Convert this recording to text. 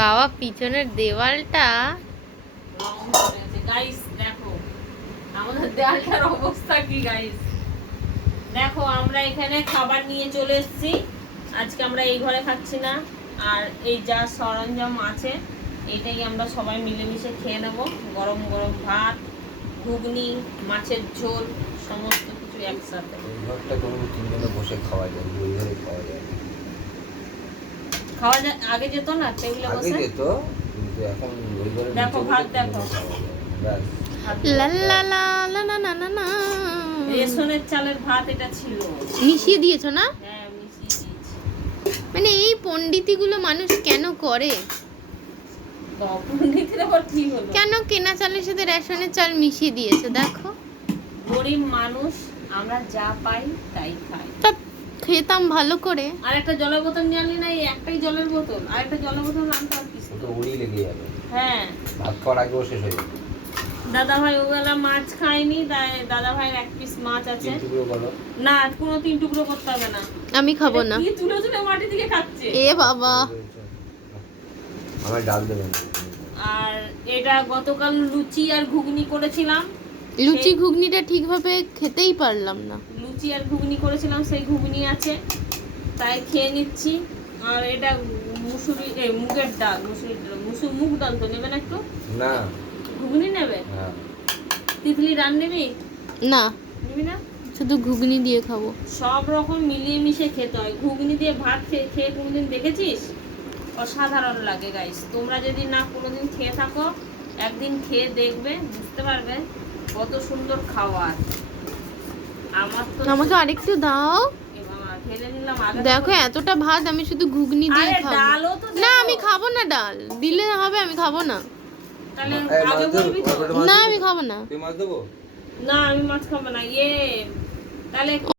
বাবা পিছনের দেওয়ালটা রং করেছে গাইস। দেখো আমাদের দেওয়ালটার অবস্থা কি গাইস। দেখো আমরা এখানে খাবার নিয়ে চলে এসেছি। আজকে আমরা এই ঘরে খাচ্ছি না, আর এই যা সরঞ্জাম আছে এটাই আমরা সবাই মিলেমিশে খেয়ে নেব। গরম গরম ভাত, ঘুগনি, মাছের ঝোল, সমস্ত কিছু একসাথে। ঘরটা কোনো তিনজনে বসে খাওয়া যায়, ওই ঘরে খাওয়া যায়। খাওয়া যায় আগে যেত না টেবিলে আগে বসে। যেত, কিন্তু এখন ওই ঘরে দেখো ভাত দেখো। লা লা লা লা না না না না। রেশনের চালের ভাত এটা ছিল। মিশিয়ে দিয়েছো না? হ্যাঁ মিশিয়ে দিয়েছি। মানে এই পণ্ডিতিগুলো মানুষ কেন করে? পণ্ডিতের আবার কি হলো? কেন কেনা চালের সাথে রেশনের চাল মিশিয়ে দিয়েছে দেখো। গরিব মানুষ, আমরা যা পাই তাই খাই। তা খেতাম ভালো করে। আর একটা জলের বোতল নিয়ে আনলি না? এই একটাই জলের বোতল, আর একটা জলের বোতল আনতে আর কিছু। তো উড়ি লেগে যাবে, হ্যাঁ ভাত খাওয়ার আগেও শেষ হয়ে যাবে। দাদা ভাই ওবেলা মাছ খায়নি, তাই দাদা ভাইয়ের এক পিস মাছ আছে। 3 টুকরো করো। না কোনো 3 টুকরো করতে হবে না। আমি খাবো না। কি তুলে তুলে মাটি থেকে খাচ্ছে। এ বাবা। আমার ডাল দেবেন। আর এটা গতকাল লুচি আর ঘুগনি করেছিলাম। লুচি ঘুগনিটা ঠিকভাবে খেতেই পারলাম না। লুচি আর ঘুগনি করেছিলাম, সেই ঘুগনি আছে তাই খেয়ে নিচ্ছি। আর এটা মুগের ডাল, মুগ ডাল তো নেবে না একটু? না ঘুগনি নেবে? না, তিতলি রান নেবি? না নিবি না? শুধু ঘুগনি দিয়ে খাবো। সব রকম মিলিয়ে মিশে খেতে হয়। ঘুগনি দিয়ে ভাত খেয়ে খেয়ে কোনোদিন দেখেছিস? অসাধারণ লাগে গাইস। তোমরা যদি না কোনোদিন খেয়ে থাকো, একদিন খেয়ে দেখবে, বুঝতে পারবে কত সুন্দর খাবার। আমার তো আমাকে আরেকটু দাও। এ বাবা, ঢেলে নিলাম আগে। দেখো এতটা ভাত আমি শুধু ঘুগনি দিয়ে আরে খাবো। ডালও তো না দেবো। আমি খাবো না ডাল। দিলে হবে আমি খাবো না। তাহলে এই আগে মাছ দেবো, বলবি তো? তোমার পেটে মাছ না দেবো? আমি খাবো না। তুই মাছ দেবো? না আমি মাছ খাবো না। তাহলে